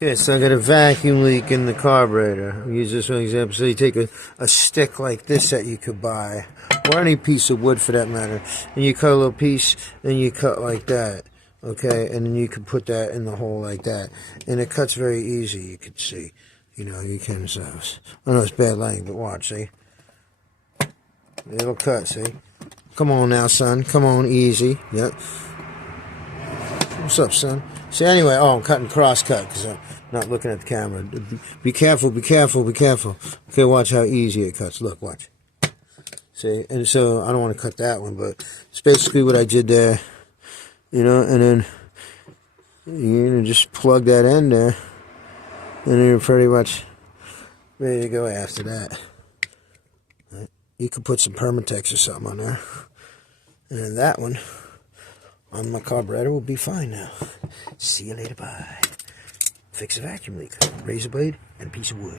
Okay, so I got a vacuum leak in the carburetor. I'll use this for an example. So you take a stick like this that you could buy, or any piece of wood for that matter, and you cut a little piece, and you cut like that, okay? And then you can put that in the hole like that. And it cuts very easy, you can see. You know, you can, so, I know it's bad lighting, but watch, see? It'll cut, see? Come on now, son. Come on, easy. Yep. What's up, son? See, anyway, I'm cutting cross-cut because I'm not looking at the camera. Be careful, be careful, be careful. Okay, watch how easy it cuts. Look, watch. See, and so I don't want to cut that one, but it's basically what I did there. You know, and then you're going to just plug that in there, and then you're pretty much ready to go after that. Right. You could put some Permatex or something on there. And then that one on my carburetor will be fine now. See you later, bye. Fix a vacuum leak, razor blade, and a piece of wood.